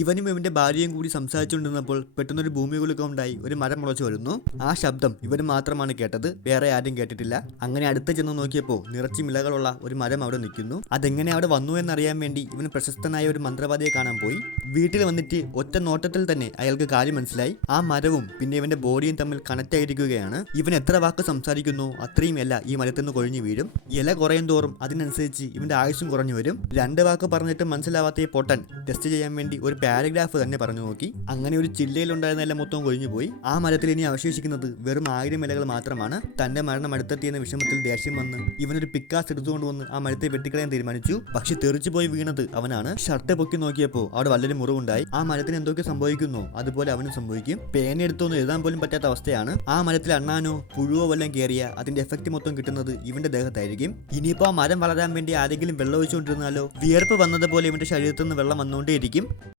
ഇവനും ഇവന്റെ ഭാര്യയും കൂടി സംസാരിച്ചുകൊണ്ടിരുന്നപ്പോൾ പെട്ടെന്നൊരു ഭൂമികുലുക്കം ഉണ്ടായി. ഒരു മരം മുളച്ചു വരുന്നു. ആ ശബ്ദം ഇവന് മാത്രമാണ് കേട്ടത്, വേറെ ആരും കേട്ടിട്ടില്ല. അങ്ങനെ അടുത്ത് ചെന്ന് നോക്കിയപ്പോൾ നിറച്ചും ഇലകളുള്ള ഒരു മരം അവിടെ നിൽക്കുന്നു. അതെങ്ങനെ അവിടെ വന്നു എന്നറിയാൻ വേണ്ടി ഇവന് പ്രശസ്തനായ ഒരു മന്ത്രവാദിയെ കാണാൻ പോയി. വീട്ടിൽ വന്നിട്ട് ഒറ്റ നോട്ടത്തിൽ തന്നെ അയാൾക്ക് കാര്യം മനസ്സിലായി. ആ മരവും പിന്നെ ഇവന്റെ ബോഡിയും തമ്മിൽ കണക്ട് ആയിരിക്കുകയാണ്. ഇവൻ എത്ര വാക്ക് സംസാരിക്കുന്നു അത്രയും ഇല ഈ മരത്തിൽ നിന്ന് കൊഴിഞ്ഞു വീഴും. ഇല കുറയും തോറും അതിനനുസരിച്ച് ഇവന്റെ ആയുസ്സും കുറഞ്ഞു വരും. 2 വാക്ക് പറഞ്ഞിട്ട് മനസ്സിലാവാത്ത ഈ പൊട്ടൻ ടെസ്റ്റ് ചെയ്യാൻ വേണ്ടി ഒരു പാരഗ്രാഫ് തന്നെ പറഞ്ഞു നോക്കി. അങ്ങനെ ഒരു ചില്ലയിലുണ്ടായിരുന്ന എല്ലാം മൊത്തം കൊഴിഞ്ഞു പോയി. ആ മരത്തിൽ ഇനി അവശേഷിക്കുന്നത് വെറും 1000 ഇലകൾ മാത്രമാണ്. തന്റെ മരണം അടുത്തെത്തിയെന്ന വിഷമത്തിൽ ദേഷ്യം വന്ന് ഇവനൊരു പിക്കാസ് എടുത്തുകൊണ്ടുവന്ന് ആ മരത്തെ വെട്ടിക്കളയാൻ തീരുമാനിച്ചു. പക്ഷെ തെറിച്ചു പോയി വീണത് അവനാണ്. ഷർട്ട് പൊക്കി നോക്കിയപ്പോൾ അവിടെ വലിയൊരു മുറിവുണ്ടായി. ആ മരത്തിന് എന്തൊക്കെ സംഭവിക്കുന്നു അതുപോലെ അവനും സംഭവിക്കും. പേന എടുത്തൊന്നും എഴുതാൻ പോലും പറ്റാത്ത അവസ്ഥയാണ്. ആ മരത്തിൽ അണ്ണാനോ പുഴുവോ വല്ലതും കയറിയ അതിന്റെ എഫക്ട് മൊത്തം കിട്ടുന്നത് ഇവന്റെ ദേഹത്തായിരിക്കും. ഇനിയിപ്പോ ആ മരം വളരാൻ വേണ്ടി ആരെങ്കിലും വെള്ളം ഒഴിച്ചുകൊണ്ടിരുന്നാലോ വിയർപ്പ് വന്നതുപോലെ ഇവന്റെ ശരീരത്തിൽ നിന്ന് വെള്ളം വന്നുകൊണ്ടേയിരിക്കും.